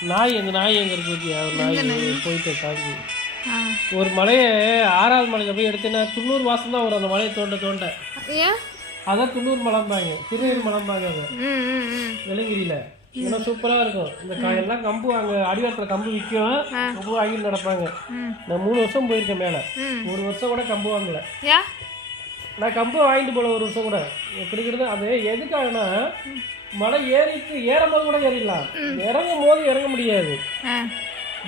எங்க நாய் எங்க இருக்கு பத்தியா? ஒரு நாய் போயிட்டு காஞ்சி ஒரு மலையை 6வது மலையில போய் எடுத்தேன்னா 90 மாசம் தான் வரும் அந்த மலையை தோண்ட அதான் 90 மலம்பாங்க, திருநீர் மலம்பாங்க. அது இளங்கிரியில இதெல்லாம் சூப்பரா இருக்கும். இந்த காயெல்லாம் கம்பு அங்க அடிவாரத்துல கம்பு விற்கும், கம்பு வாங்கிட்டு நடப்பாங்க. நான் 3 வருஷம் போயிருக்கேன் மேல, 1 வருஷம் கூட கம்பு வாங்கல. நான் கம்பு வாங்கிட்டு போல 1 வருஷம் கூட. எப்படி அது எதுக்காகனா மலை ஏறும்போது கூட ஏறிடலாம், இறங்கும் போது இறங்க முடியாது,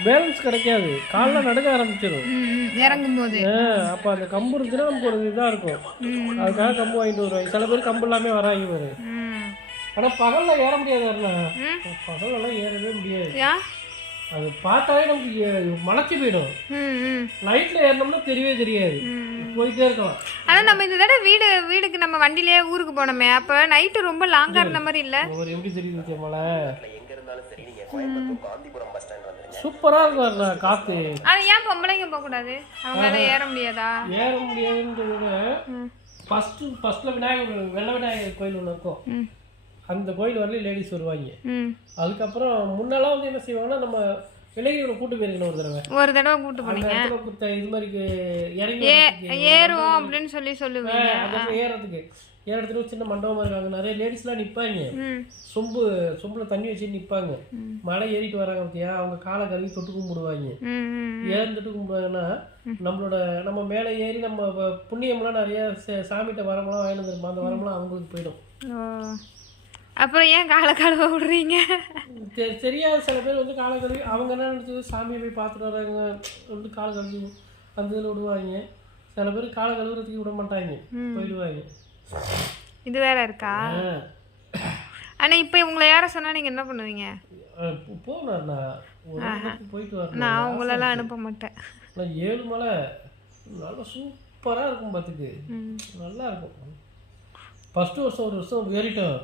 பேலன்ஸ் கிடைக்காது, காலில் நடுக்க ஆரம்பிச்சிடும் இறங்கும் போது. அப்போ அந்த கம்பு இருந்துச்சுன்னா நமக்கு ஒரு இதாக இருக்கும். அதுக்காக கம்பு வாங்கிட்டு வருவாங்க. சில பேர் கம்பு எல்லாமே வராங்க வரும். ஆனால் பகலில் ஏற முடியாது, பகலெல்லாம் ஏறவே முடியாது. அது பார்த்தாலே நமக்கு மலைச்சு போயிடும். நைட்டில் ஏறினோம்னா தெரியவே தெரியாது, போயிட்டே இருக்கலாம். ஆனால் நம்ம இந்த தடவை வீடுக்கு நம்ம வண்டியிலே ஊருக்கு போனோமே, அப்போ நைட்டு ரொம்ப லாங்காக இருந்த மாதிரி இல்லை? ஒரு எப்படி தெரியுது மலை சூப்பரா இருக்கும் காத்து. ஆனா ஏன் பொம்பளைங்க போக கூடாது? அவங்க ஏற முடியாதா? ஏற முடியாதுன்றது ஃபர்ஸ்ட்ல விநாயகர் வெள்ள விநாயகர் கோயில் ஒன்று இருக்கும். அந்த கோயில் வரல லேடிஸ் வருவாங்க. அதுக்கப்புறம் முன்னெல்லாம் வந்து என்ன செய்வாங்கன்னா, நம்ம இளைஞர்களை கூட்டு போயிருக்கணும். ஒரு தடவை கூட்டு போனீங்க இது மாதிரி இறங்கி ஏறுவோம் அப்படின்னு சொல்லுவாங்க. ஏறதுக்கு சின்ன மண்டபம் இருக்காங்க, நிறைய லேடிஸ்லாம் நிற்பாங்க, சொம்புல தண்ணி வச்சு நிற்பாங்க. மலை ஏறிட்டு வராங்க பார்த்தியா, அவங்க காலை கழுவி தொட்டு கும்பிடுவாங்க. ஏறிட்டு கும்பிடுவாங்கன்னா நம்ம மேலே ஏறி நம்ம புண்ணியம்லாம் நிறைய சாமிகிட்ட வரமெல்லாம் வாங்கிட்டு வந்துருப்போம், அந்த வரமெல்லாம் அவங்களுக்கு போயிடும். அப்புறம் ஏன் காலை கழுவ விடுறீங்க? தெரியாத சில பேர் வந்து காலை கழுவி அவங்க என்ன நினச்சது சாமியை போய் பார்த்துட்டு வராங்க வந்து காலை கழுவி அந்த இதில் விடுவாங்க. சில பேர் காலை கழுவுறதுக்கு விட மாட்டாங்க, போயிடுவாங்க. இது வேற இருக்கா? ஆனா இப்போ உங்களை யார சொன்னா நீங்க என்ன பண்ணுவீங்க? போனா போயிட்டு வரணும். நான் உங்களெல்லாம் அனுப்ப மாட்டேன். 7 மலை நல்லா சூப்பரா இருக்கும், பார்த்துக்கு நல்லா இருக்கும். ஃபர்ஸ்ட் வருஷம் 1 வருஷம் ஏறிட்டோம்.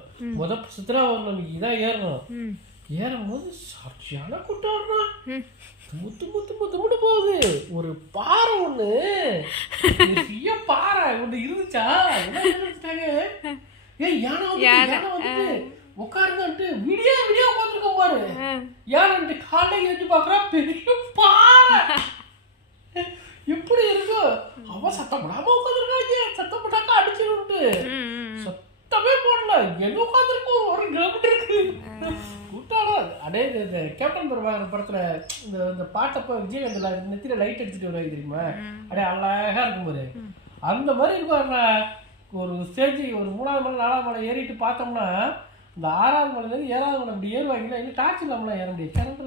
சித்ரா பௌர்ணமிக்கு இதான் ஏறணும். ஏறும்போது சாட்சியான கூட்டம், முத்து போகுது. ஒரு பாறை ஒண்ணு, பாறை ஒண்ணு இருந்துச்சா, யானை வந்து உட்காருங்கன்ட்டு வீடியோ உட்காந்துருக்கோம் பாரு. யானை காலை ஏற்றி பாக்குறா, பெரிய பாறை எப்படி இருக்கும். அவன் சத்தம் போடாம உட்காந்துருக்காங்க, சத்தம் போட்டாக்கா அடிச்சிருந்து சத்தமே போடல. என்ன உட்காந்துருக்கு, 1 கிலோமீட்டர் இருக்கு கூட்டாளம். அடே இந்த கேப்டன் பிரபாகரன் படத்துல இந்த பாட்டப்ப விஜயகாந்த் நெத்தில லைட் அடிச்சுட்டு வருவாங்க தெரியுமா, அப்படியே அழகா இருக்கும் பாரு. அந்த மாதிரி இருப்பாங்க. ஒரு ஸ்டேஜ் ஒரு 3வது மலை 4வது மலை ஏறிட்டு பார்த்தோம்னா, இந்த 6வது மலையிலேருந்து 7வது மலை அப்படி ஏறுவாங்களா, இல்லை டார்ச் இல்லாமலாம் ஏற முடியாது.